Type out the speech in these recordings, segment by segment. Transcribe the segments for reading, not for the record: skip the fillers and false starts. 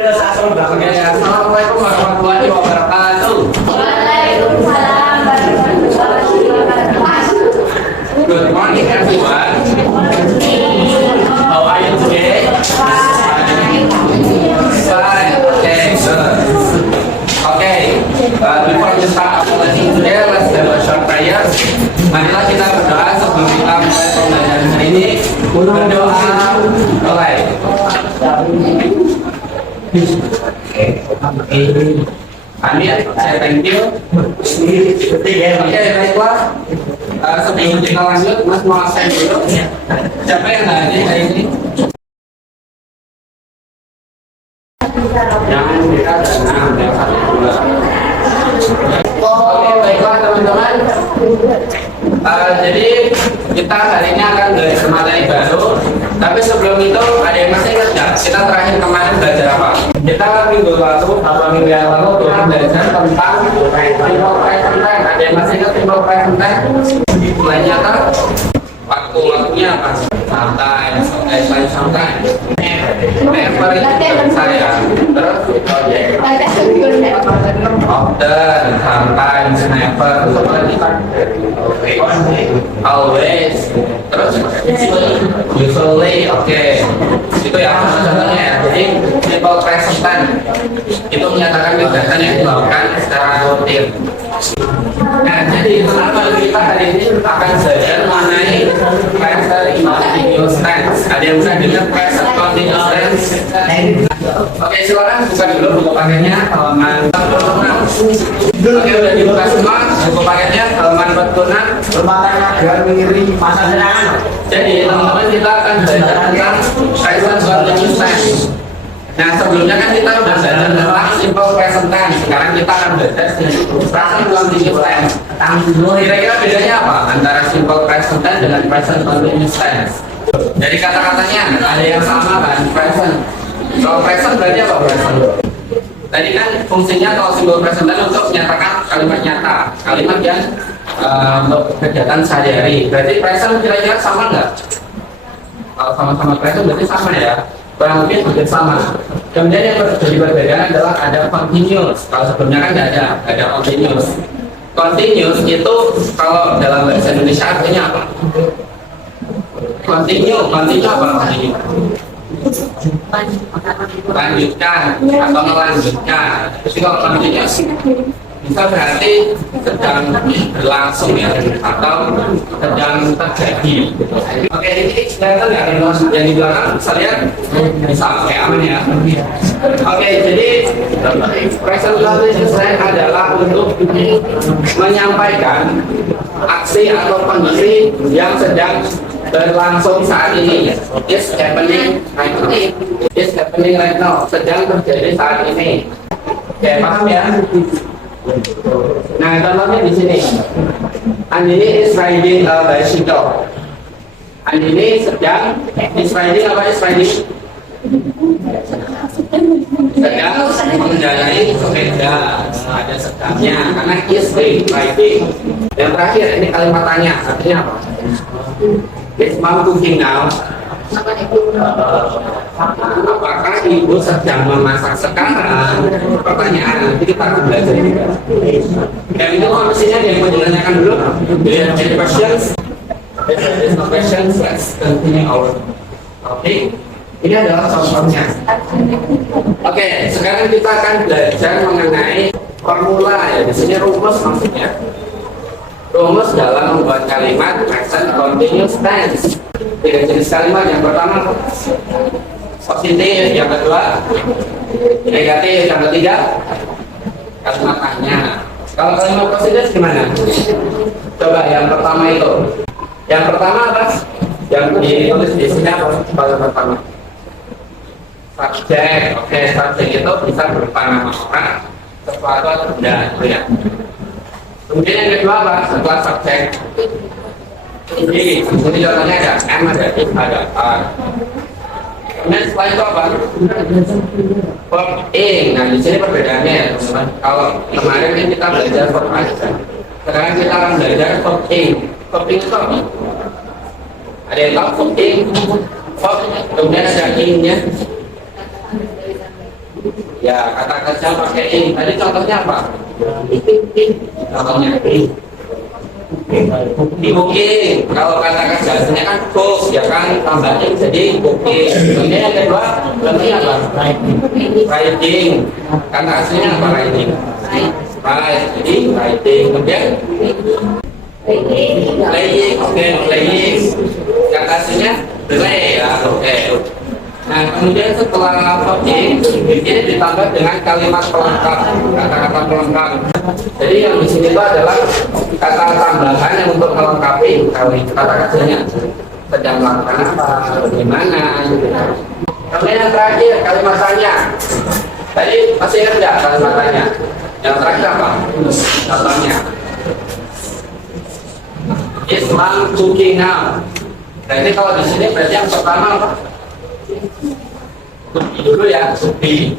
Assalamualaikum warahmatullahi wabarakatuh. Waalaikumsalam warahmatullahi wabarakatuh. Good morning everyone. How are you today? Fine. Okay, good. Okay. Before we start our lesson today, let's have a short prayer. Marilah kita berdoa sebelum kita mulai pembelajaran hari ini. Berdoa. Mulai. Amin, saya thank you. Oke, baiklah. Sebelum kita lanjut, Mas mau absen dulu. Siapa yang nggak hadir hari ini? Jangan kita dan satu dua. Oke, baiklah teman-teman. Jadi kita hari ini akan belajar materi baru. Tapi sebelum itu ada yang masih ingat nggak? Kita terakhir kemarin belajar apa? Kita minggu lalu atau minggu yang lalu kita belajar tentang simple present tense. Ada yang masih ingat simple present tense? Mulai nyata. Waktu-waktunya apa? Sometimes, sometimes. Never itu saya. Terus often, sometimes, never. Always. Terus usually, oke. Itu ya contohnya ya. Jadi simple present tense itu menyatakan kegiatan yang dilakukan secara rutin. Nah, jadi kenapa kita hari ini akan belajar mengenai present continuous tense. Ada yang bisa dengar present continuous tense? Oke, silakan buka dulu buku paketnya halaman 46. Oke, udah dibuka semua buku paketnya halaman 46. Bermakna agar mengiringi masa serangan. Jadi teman-teman kita akan belajar tentang present continuous tense. Nah, sebelumnya kan kita udah belajar tentang simple present tense. Sekarang kita akan belajar present continuous tense. Kira-kira bedanya apa antara simple present tense dengan present continuous tense? Jadi kata-katanya ada yang sama kan? Present. Kalau present berarti apa present? Tadi kan fungsinya kalau simple present tense untuk menyatakan kalimat nyata, kalimat yang untuk kegiatan sehari-hari. Berarti present kira-kira sama nggak? Kalau sama-sama present berarti sama ya? Kurang lebih hampir sama. Kemudian yang jadi perbedaan adalah ada continuous. Kalau sebelumnya kan nggak ada continuous. Continuous itu kalau dalam bahasa Indonesia artinya apa? Continue apa continue? Lanjutkan atau melanjutkan. Jadi kalau continuous bisa berarti sedang berlangsung ya atau sedang terjadi. Oke, ini kelihatan nggak yang di belakang? Bisa lihat? Bisa, oke, aman ya. Oke, jadi present continuous tense adalah untuk menyampaikan aksi atau kondisi yang sedang berlangsung saat ini. Is happening right now. Is happening right now. Sedang terjadi saat ini. Oke, paham ya? Nah, contohnya di sini. Andini is riding a bicycle. Andini sedang is riding apa is riding? Sedang mengendarai sepeda. Ada sedangnya karena is riding. Yang terakhir ini kalimat tanya artinya apa? Is mom cooking now? Apakah ibu sedang memasak sekarang? Pertanyaan nanti kita akan belajar juga. Dan itu kondisinya yang mau ditanyakan dulu. Any questions? If there is no questions, let's continue our topic. Ini adalah contohnya. Oke, sekarang kita akan belajar mengenai formula ya. Di sini rumus maksudnya. Rumus dalam membuat kalimat present continuous tense. 3 jenis kalimat. Yang pertama positif, yang kedua negatif, yang ketiga kalimat tanya. Kalau kalimat positif gimana? Coba yang pertama itu. Yang pertama apa? Yang ditulis di sini apa? Kalimat pertama subjek. Oke, subjek itu bisa berupa nama orang, sesuatu atau benda, ya. Kemudian yang kedua apa? Setelah subjek ini contohnya ada M, ada I, ada A. Kemudian setelah itu apa? Verb ing. Nah, di sini perbedaannya ya teman-teman. Kalau kemarin kan kita belajar verb aja. Sekarang kita akan belajar verb ing. Verb ing itu apa? Ada yang tahu verb ing? Verb, kemudian ada ing-nya. Ya, kata kerja pakai ing. Tadi contohnya apa? Contohnya cooking. Kalau kata kerja aslinya kan cook, ya kan tambahnya jadi cooking. Kemudian yang kedua, contohnya apa? Writing. Kata aslinya apa writing? Right, jadi writing. Kemudian playing, oke, playing. Kata aslinya play, ya, oke. Nah, kemudian setelah voting, di sini ditambah dengan kalimat pelengkap, kata-kata pelengkap. Jadi yang di sini itu adalah kata tambahan yang untuk melengkapi kata kerjanya. Sedang melakukan apa, bagaimana, gitu. Kemudian yang terakhir, kalimat tanya. Tadi masih ingat nggak kalimat tanya? Yang terakhir apa? Contohnya. Is mom cooking now? Berarti kalau di sini berarti yang pertama apa? Dulu ya, be.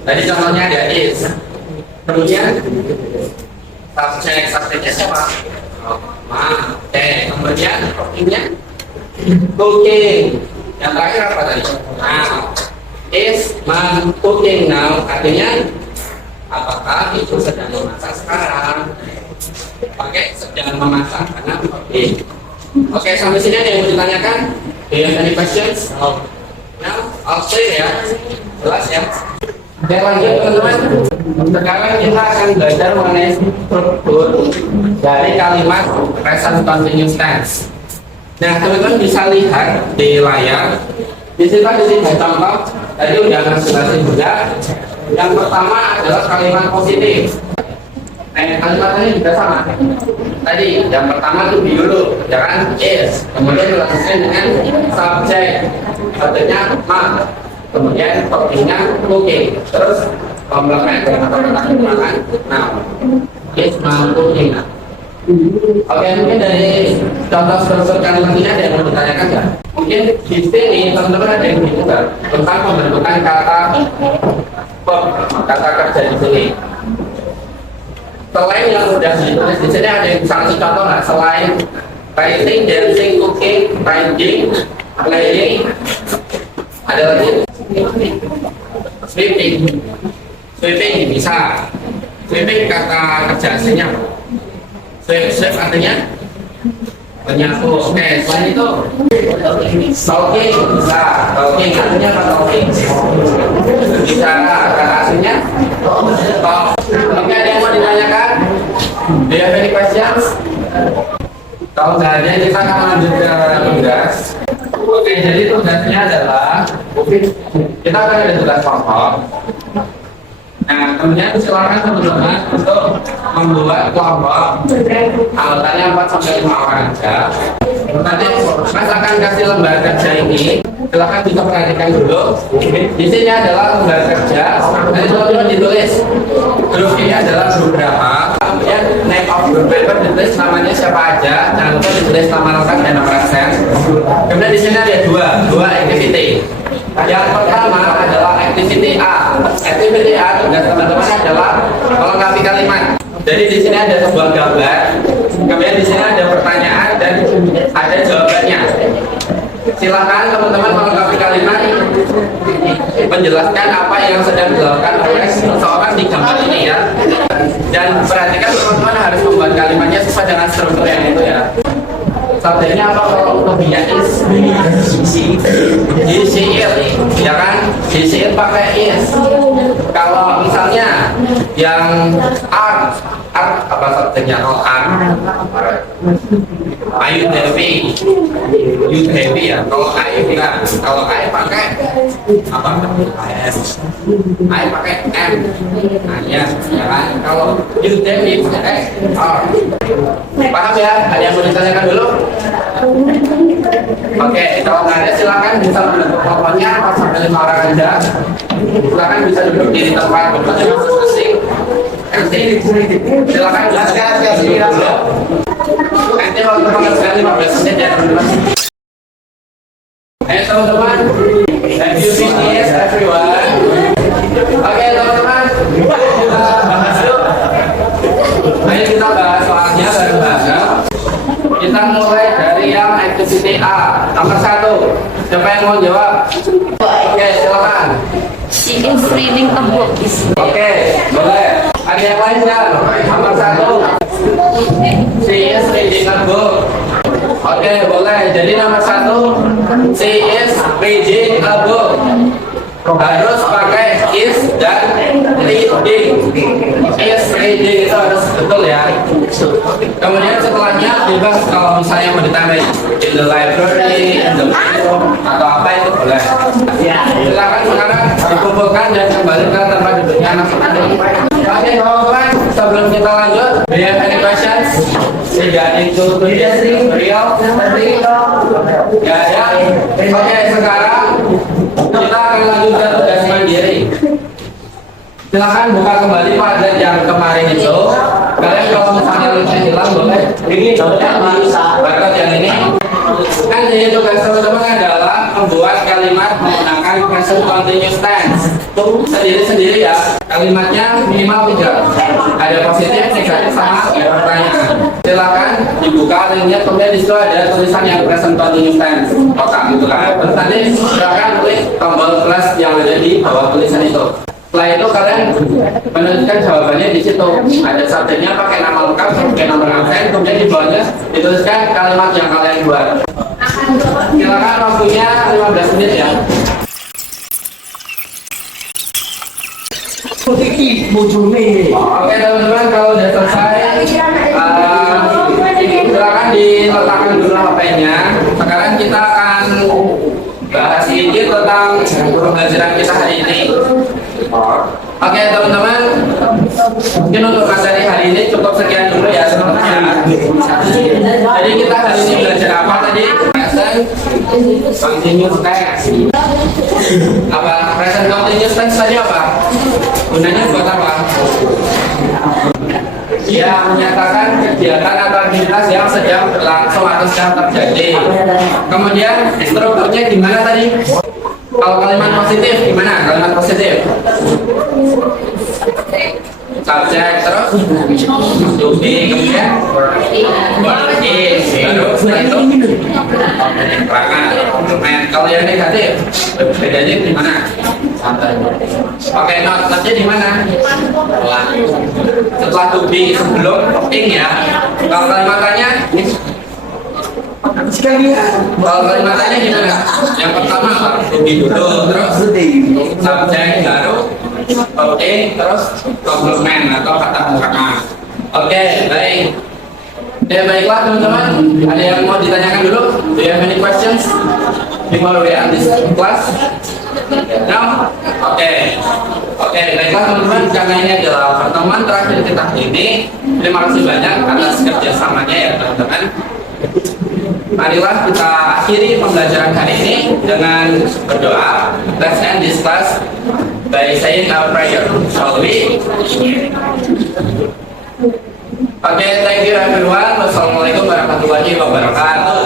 Tadi contohnya ada is. Kemudian subjeknya siapa? Ma. Kemudian cookingnya cooking. Yang terakhir apa tadi? Now. Is mom cooking now? Artinya apakah ibu sedang memasak sekarang? Pakai sedang memasak karena cooking. Oke, sampai sini ada yang mau ditanyakan? Do you have any questions? Now, I'll say ya, jelas ya. Oke, lanjut teman-teman. Sekarang kita akan belajar mengenai struktur dari kalimat present continuous tense. Nah, teman-teman bisa lihat di layar. Di situ ada tiga contoh. Tadi udah ngasih juga. Yang pertama adalah kalimat positif. Kalimatnya juga sama. Tadi yang pertama itu be dulu, ya kan? Is. Kemudian dilanjutkan dengan subjek. Subjeknya ma. Kemudian cookingnya cooking. Terus komplement atau kata keterangan now. Is mom cooking now. Oke, mungkin dari contoh struktur kalimat ini ada yang mau ditanyakan nggak? Mungkin di sini teman-teman ada yang bingung nggak tentang pembentukan kata kerja di sini. Selain yang sudah ditulis di sini ada yang salah satu contoh nggak? Selain writing, dancing, cooking, riding, playing, ada lagi sweeping. Sweeping bisa. Sweeping kata kerja aslinya. Sweep artinya penyapu. Oke, selain itu talking bisa. Talking artinya apa? Talking bicara, kata aslinya talk. Oke, ada yang mau ditanyakan? Do you have any questions? Kalau nggak ada, kita akan lanjut ke tugas. Oke, jadi tugasnya adalah kita akan ada tugas kelompok. Nah, kemudian silakan teman-teman untuk membuat kelompok anggotanya 4 sampai 5 orang aja. Nanti Mas akan kasih lembar kerja ini. Silakan bisa perhatikan dulu. Di sini adalah lembar kerja. Nanti teman-teman ditulis grup ini adalah grup berapa. Kemudian name of group member ditulis namanya siapa aja. Jangan lupa ditulis nama lengkap dan nomor absen. Kemudian di sini ada dua activity. Yang pertama adalah activity A. Activity A tugas teman-teman adalah melengkapi kalimat. Jadi di sini ada sebuah gambar, kemudian di sini ada pertanyaan dan ada jawabannya. Silakan teman-teman melengkapi kalimat, menjelaskan apa yang sedang dilakukan oleh seseorang di gambar ini ya. Dan perhatikan teman-teman harus membuat kalimatnya sesuai dengan struktur yang itu ya. Subjeknya apa kalau untuk dia is ya kan? GCL pakai is. Kalau misalnya yang art apa subjeknya? Kalau art are you happy? You happy ya? Kalau I enggak. Kalau I pakai apa? I pakai M. Nah ya kan? Kalau you happy pakai R. Paham ya? Ada yang mau ditanyakan dulu? Oke, kalau nggak ada silakan bisa membentuk kelompoknya 4 sampai 5 orang aja. Silakan bisa duduk di tempat berbagai masing-masing. Nanti silakan jelaskan dulu. Nanti waktu pengertian 15 menit ya teman-teman. Ayo teman-teman, have you finished everyone? Oke teman-teman, kita bahas yuk. Ayo kita bahas soalnya bareng-bareng. Kita mulai dari yang activity Si A. Nomor 1. Siapa yang mau jawab? Oke, silakan. She is reading a book. Oke, boleh. Ada yang lain nggak? Nomor 1. She is reading a book. Oke, boleh. Jadi nomor 1, she is reading a book. Harus pakai is dan reading. Is reading itu harus betul ya. Kemudian setelahnya bebas kalau misalnya mau ditambah in the library, in the museum atau apa itu boleh. Silakan sekarang dikumpulkan dan kembali ke tempat duduknya anak-anak. Oke, teman-teman, sebelum kita lanjut, do you have any questions regarding to today's real? Ya. Oke, sekarang kita akan lanjut ke tugas mandiri. Silakan buka kembali pelajaran yang kemarin itu. Kalian kalau misalnya linknya hilang boleh ini bakat yang ini. Kan jadi tugas teman-teman adalah membuat kalimat menggunakan present continuous tense. Sendiri-sendiri ya. Kalimatnya minimal 3. Ada positif, negatif, sama ada pertanyaan. Silakan dibuka linknya, kemudian di situ ada tulisan yang present continuous tense. Kotak gitu kan. Terus nanti silakan klik tombol plus yang ada di bawah tulisan itu. Setelah itu kalian menuliskan jawabannya di situ. Ada subjeknya pakai nama lengkap, pakai nomor absen, kemudian di bawahnya dituliskan kalimat yang kalian buat. Silakan waktunya 15 menit ya. Oke teman-teman, kalau udah selesai silakan diletakkan dulu HP-nya. Sekarang kita akan bahas sedikit tentang pembelajaran kita hari ini. Oke teman-teman, mungkin untuk materi hari ini cukup sekian dulu ya sebenarnya. Jadi kita hari ini belajar apa tadi? Present continuous tense. Apa? Present continuous tense tadi apa? Gunanya buat apa? Ya, menyatakan kegiatan atau aktivitas yang sedang berlangsung atau sedang terjadi. Kemudian strukturnya gimana tadi? Kalau kalimat positif gimana? Kalimat positif subjek, terus to be, kemudian is, baru setelah itu keterangan. Kalau yang negatif bedanya di mana? Pakai notnya di mana? Setelah to be, sebelum ing ya. Kalau kalimatannya kalau kalimatannya gimana? Yang pertama apa? To be dulu, terus subjek baru oke, terus komplement atau kata belakang. Oke, baik. Ya baiklah teman-teman, ada yang mau ditanyakan dulu? Do you have any questions before we end this class? No? Oke, baiklah teman-teman, karena ini adalah pertemuan terakhir kita ini. Terima kasih banyak atas kerjasamanya ya teman-teman. Marilah kita akhiri pembelajaran hari ini dengan berdoa. Let's end this class by saying our prayer, shall we? Okay, thank you everyone. Wassalamualaikum warahmatullahi wabarakatuh.